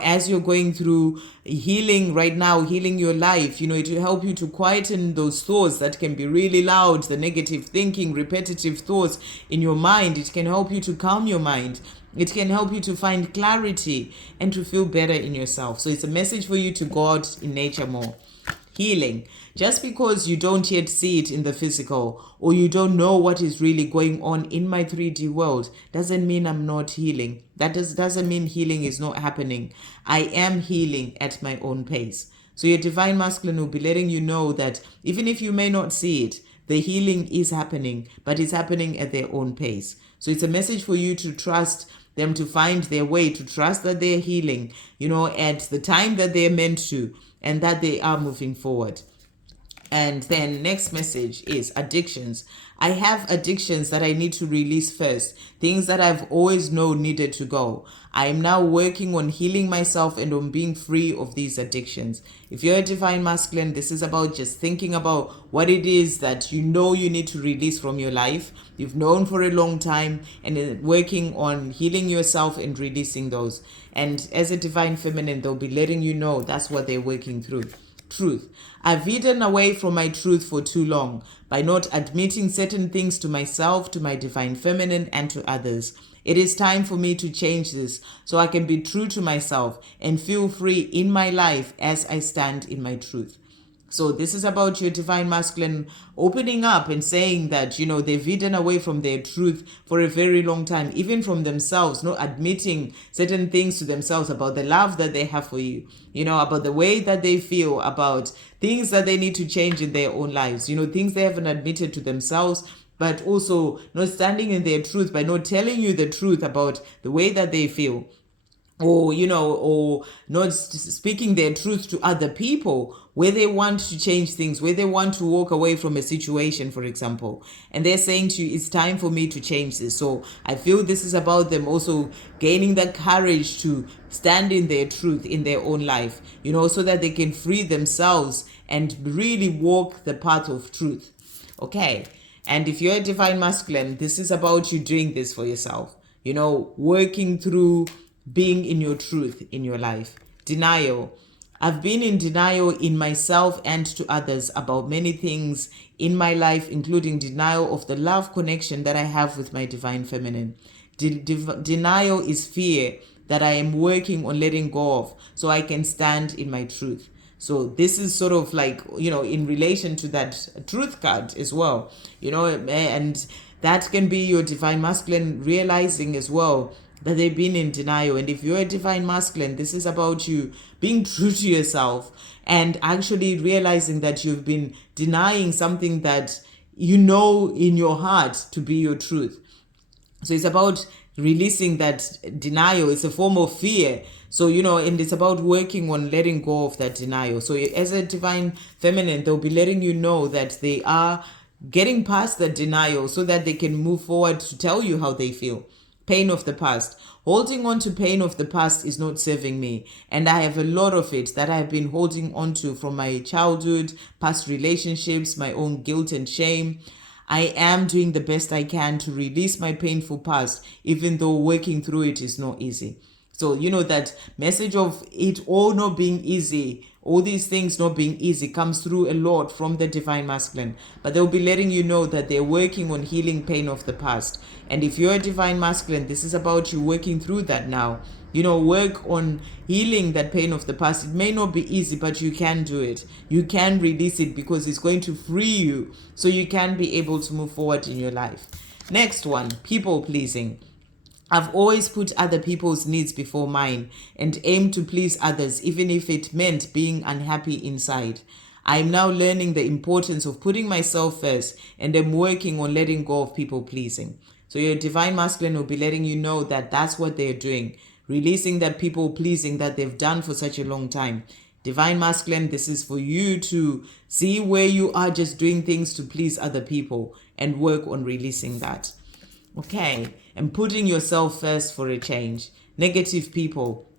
As you're going through healing right now, healing your life, it will help you to quieten those thoughts that can be really loud, the negative thinking, repetitive thoughts in your mind. It can help you to calm your mind. It can help you to find clarity and to feel better in yourself. So it's a message for you to go out in nature more. Healing. Just because you don't yet see it in the physical, or you don't know what is really going on in my 3D world, doesn't mean I'm not healing. That doesn't mean healing is not happening. I am healing at my own pace. So your divine masculine will be letting you know that even if you may not see it, the healing is happening, but it's happening at their own pace. So it's a message for you to trust them, to find their way, to trust that they're healing, at the time that they're meant to, and that they are moving forward. And then next message is addictions. I have addictions that I need to release first. Things that I've always known needed to go. I am now working on healing myself and on being free of these addictions. If you're a divine masculine, this is about just thinking about what it is that you need to release from your life. You've known for a long time, and working on healing yourself and releasing those. And as a divine feminine, they'll be letting you know that's what they're working through. Truth. I've hidden away from my truth for too long by not admitting certain things to myself, to my divine feminine, and to others. It is time for me to change this so I can be true to myself and feel free in my life as I stand in my truth. So this is about your divine masculine opening up and saying that, they've hidden away from their truth for a very long time, even from themselves, not admitting certain things to themselves about the love that they have for you, about the way that they feel, about things that they need to change in their own lives, things they haven't admitted to themselves, but also not standing in their truth by not telling you the truth about the way that they feel. Or not speaking their truth to other people where they want to change things, where they want to walk away from a situation, for example. And they're saying to you, it's time for me to change this. So I feel this is about them also gaining the courage to stand in their truth in their own life, so that they can free themselves and really walk the path of truth. Okay. And if you're a divine masculine, this is about you doing this for yourself, working through being in your truth in your life. Denial. I've been in denial in myself and to others about many things in my life, including denial of the love connection that I have with my divine feminine. Denial is fear that I am working on letting go of so I can stand in my truth. So this is sort of like, in relation to that truth card as well, and that can be your divine masculine realizing as well that they've been in denial. And if you're a divine masculine, this is about you being true to yourself and actually realizing that you've been denying something that in your heart to be your truth. So it's about releasing that denial. It's a form of fear. So, and it's about working on letting go of that denial. So as a divine feminine, they'll be letting you know that they are getting past the denial so that they can move forward to tell you how they feel. Pain of the past. Holding on to pain of the past is not serving me. And I have a lot of it that I've been holding on to from my childhood, past relationships, my own guilt and shame. I am doing the best I can to release my painful past, even though working through it is not easy. So, that message of it all not being easy, all these things not being easy comes through a lot from the divine masculine. But they'll be letting you know that they're working on healing pain of the past. And if you're a divine masculine, this is about you working through that now. Work on healing that pain of the past. It may not be easy, but you can do it. You can release it because it's going to free you so you can be able to move forward in your life. Next one, people pleasing. I've always put other people's needs before mine and aimed to please others, even if it meant being unhappy inside. I'm now learning the importance of putting myself first, and I'm working on letting go of people pleasing. So your divine masculine will be letting you know that that's what they're doing, releasing that people pleasing that they've done for such a long time. Divine masculine, this is for you to see where you are just doing things to please other people and work on releasing that. Okay, and putting yourself first for a change. Negative people.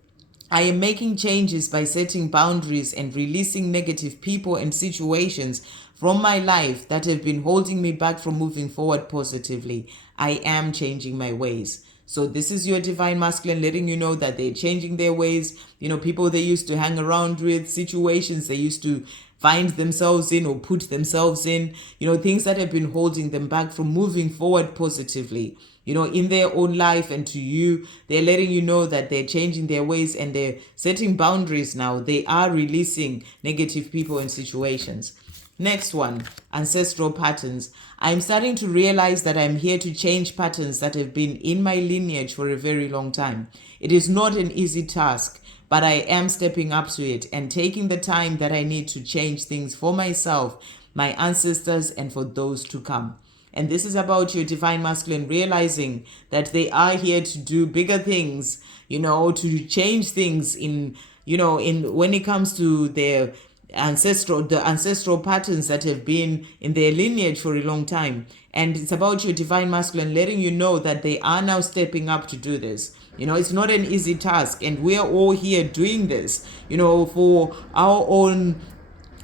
I am making changes by setting boundaries and releasing negative people and situations from my life that have been holding me back from moving forward positively. I am changing my ways. So this is your divine masculine letting you know that they're changing their ways. People they used to hang around with, situations they used to find themselves in or put themselves in, things that have been holding them back from moving forward positively. in their own life and to you. They're letting you know that they're changing their ways and they're setting boundaries now. They are releasing negative people and situations. Next one, ancestral patterns. I'm starting to realize that I'm here to change patterns that have been in my lineage for a very long time. It is not an easy task, but I am stepping up to it and taking the time that I need to change things for myself, my ancestors, and for those to come. And this is about your divine masculine realizing that they are here to do bigger things, to change things in when it comes to the ancestral patterns that have been in their lineage for a long time. And it's about your divine masculine letting you know that they are now stepping up to do this. It's not an easy task, and we're all here doing this, for our own,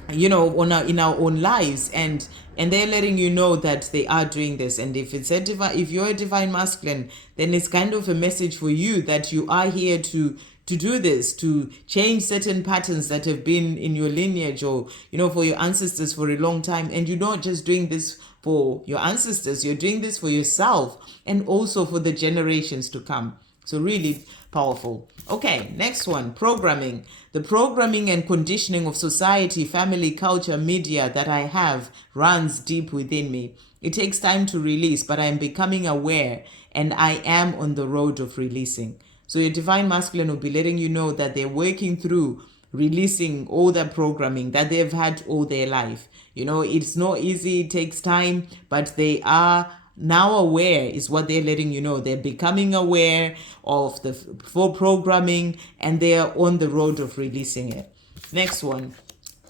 in our own lives, and they're letting you know that they are doing this. And if you're a divine masculine, then it's kind of a message for you that you are here to do this, to change certain patterns that have been in your lineage or for your ancestors for a long time. And you're not just doing this for your ancestors, you're doing this for yourself and also for the generations to come. So really powerful. Okay, next one, programming. The programming and conditioning of society, family, culture, media that I have runs deep within me. It takes time to release, but I am becoming aware and I am on the road of releasing. So your divine masculine will be letting you know that they're working through releasing all that programming that they've had all their life. It's not easy, it takes time, but they are now aware is what they're letting you know. They're becoming aware of the full programming and they're on the road of releasing it. Next one,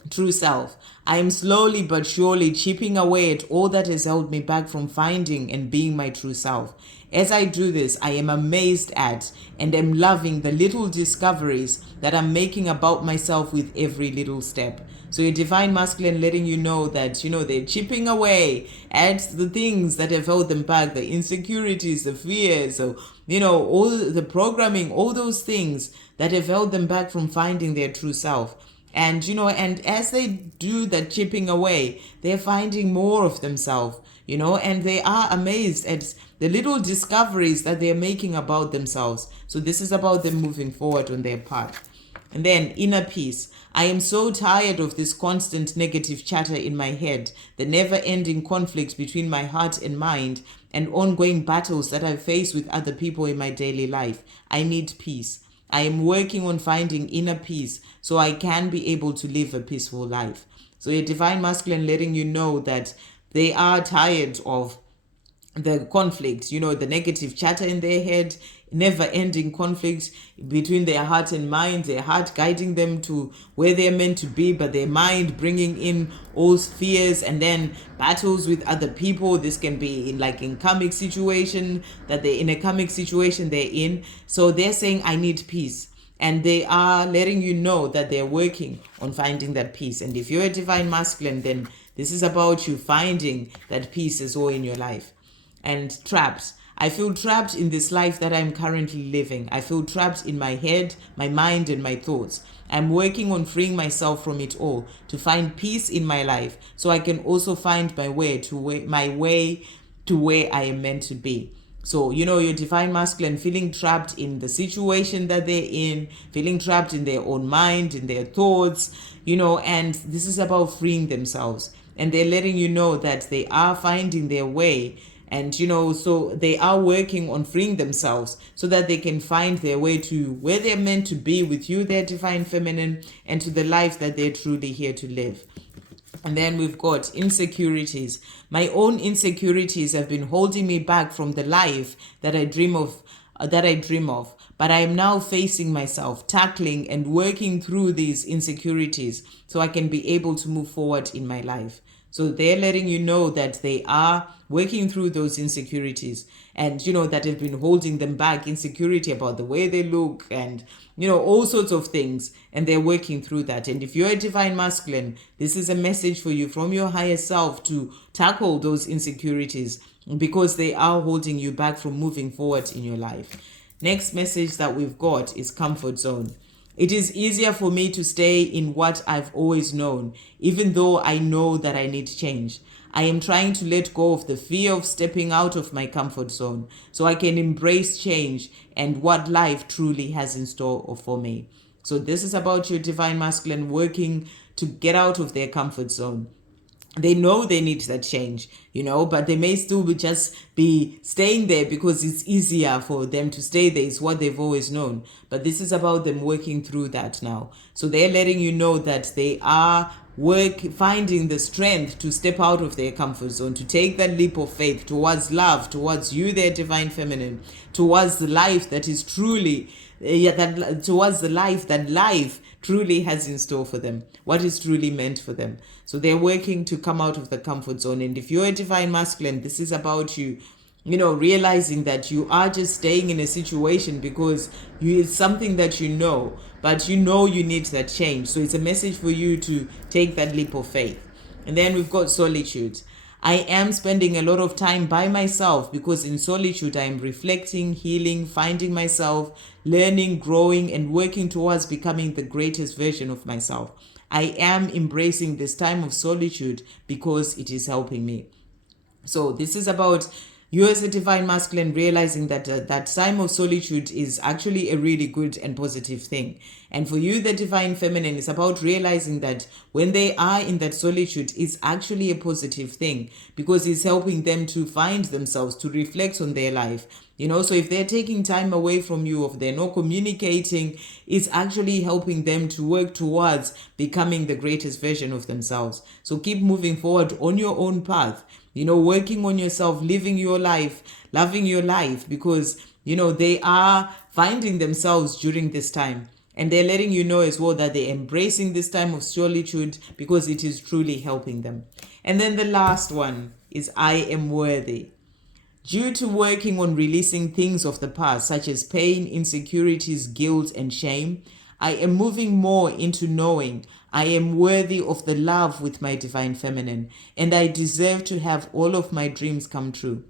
true self. I am slowly but surely chipping away at all that has held me back from finding and being my true self. As I do this, I am amazed at and am loving the little discoveries that I'm making about myself with every little step. So your divine masculine letting you know that, they're chipping away at the things that have held them back, the insecurities, the fears, so, all the programming, all those things that have held them back from finding their true self. And, and as they do that chipping away, they're finding more of themselves, and they are amazed at the little discoveries that they're making about themselves. So this is about them moving forward on their path. And then inner peace. I am so tired of this constant negative chatter in my head, the never-ending conflict between my heart and mind, and ongoing battles that I face with other people in my daily life. I need peace. I am working on finding inner peace so I can be able to live a peaceful life. So your divine masculine letting you know that they are tired of the conflict, the negative chatter in their head, never-ending conflict between their heart and mind, their heart guiding them to where they're meant to be, but their mind bringing in all fears and then battles with other people. This can be in karmic situation, that they're in a karmic situation they're in. So they're saying, I need peace. And they are letting you know that they're working on finding that peace. And if you're a divine masculine, then this is about you finding that peace as well in your life. And trapped. I feel trapped in this life that I'm currently living. I feel trapped in my head, my mind, and my thoughts. I'm working on freeing myself from it all to find peace in my life so I can also find my way to where I am meant to be. So, your divine masculine feeling trapped in the situation that they're in, feeling trapped in their own mind, in their thoughts, and this is about freeing themselves. And they're letting you know that they are finding their way. And, so they are working on freeing themselves so that they can find their way to where they're meant to be with you, their divine feminine, and to the life that they're truly here to live. And then we've got insecurities. My own insecurities have been holding me back from the life that I dream of. But I am now facing myself, tackling and working through these insecurities so I can be able to move forward in my life. So they're letting you know that they are working through those insecurities and, that have been holding them back, insecurity about the way they look and, all sorts of things. And they're working through that. And if you're a divine masculine, this is a message for you from your higher self to tackle those insecurities because they are holding you back from moving forward in your life. Next message that we've got is comfort zone. It is easier for me to stay in what I've always known, even though I know that I need change. I am trying to let go of the fear of stepping out of my comfort zone so I can embrace change and what life truly has in store for me. So this is about your divine masculine working to get out of their comfort zone. They know they need that change, but they may still just be staying there because it's easier for them to stay there. It's what they've always known. But this is about them working through that now. So they're letting you know that they are finding the strength to step out of their comfort zone, to take that leap of faith towards love, towards you, their divine feminine, towards the life that is truly, towards the life that life truly has in store for them, what is truly meant for them. So they're working to come out of the comfort zone. And if you're a divine masculine, this is about you, realizing that you are just staying in a situation because it's something that but you need that change. So it's a message for you to take that leap of faith. And then we've got solitude. I am spending a lot of time by myself because in solitude I am reflecting, healing, finding myself, learning, growing, and working towards becoming the greatest version of myself. I am embracing this time of solitude because it is helping me. So this is about you as a divine masculine realizing that that time of solitude is actually a really good and positive thing. And for you, the divine feminine, is about realizing that when they are in that solitude, it's actually a positive thing because it's helping them to find themselves, to reflect on their life. So if they're taking time away from you, if they're not communicating, it's actually helping them to work towards becoming the greatest version of themselves. So keep moving forward on your own path, working on yourself, living your life, loving your life, because, they are finding themselves during this time. And they're letting you know as well that they're embracing this time of solitude because it is truly helping them. And then the last one is I am worthy. Due to working on releasing things of the past, such as pain, insecurities, guilt, and shame, I am moving more into knowing I am worthy of the love with my divine feminine, and I deserve to have all of my dreams come true.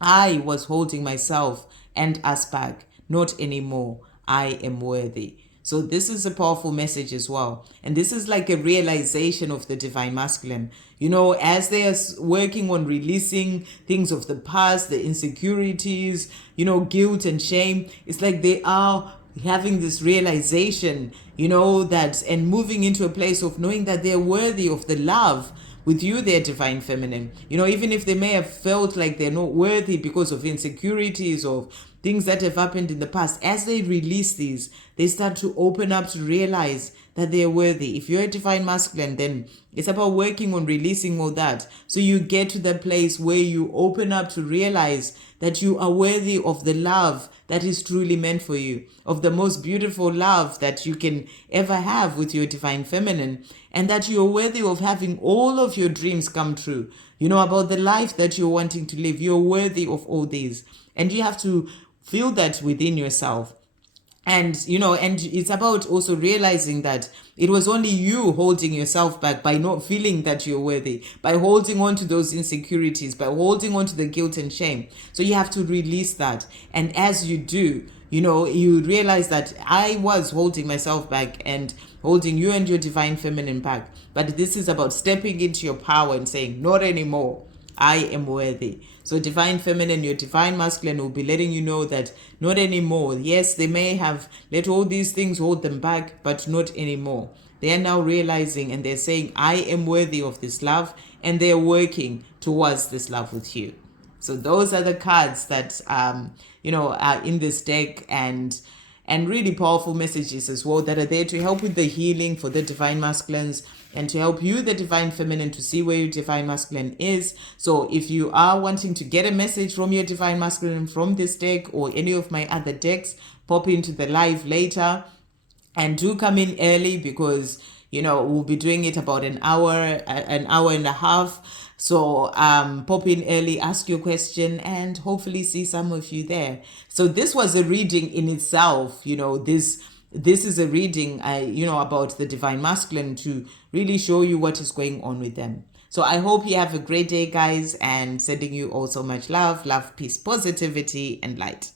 I was holding myself and us back, not anymore. I am worthy. So this is a powerful message as well. And this is like a realization of the divine masculine. As they are working on releasing things of the past, the insecurities, guilt and shame, it's like they are having this realization, that, and moving into a place of knowing that they're worthy of the love with you, their divine feminine. Even if they may have felt like they're not worthy because of insecurities or things that have happened in the past, as they release these, they start to open up to realize that they're worthy. If you're a divine masculine, then it's about working on releasing all that. So you get to the place where you open up to realize that you are worthy of the love that is truly meant for you, of the most beautiful love that you can ever have with your divine feminine, and that you're worthy of having all of your dreams come true, about the life that you're wanting to live. You're worthy of all these. And you have to feel that within yourself. And, and it's about also realizing that it was only you holding yourself back by not feeling that you're worthy, by holding on to those insecurities, by holding on to the guilt and shame. So you have to release that. And as you do, you realize that I was holding myself back and holding you and your divine feminine back. But this is about stepping into your power and saying, not anymore. I am worthy. So divine feminine, your divine masculine will be letting you know that not anymore. Yes, they may have let all these things hold them back, but not anymore. They are now realizing and they're saying, I am worthy of this love, and they're working towards this love with you. So those are the cards that, are in this deck, and really powerful messages as well that are there to help with the healing for the divine masculines and to help you, the divine feminine, to see where your divine masculine is. So if you are wanting to get a message from your divine masculine from this deck or any of my other decks, pop into the live later and do come in early because, we'll be doing it about an hour and a half. So pop in early, ask your question, and hopefully see some of you there. So this was a reading in itself. This is a reading, about the divine masculine to really show you what is going on with them. So I hope you have a great day, guys, and sending you all so much love, peace, positivity, and light.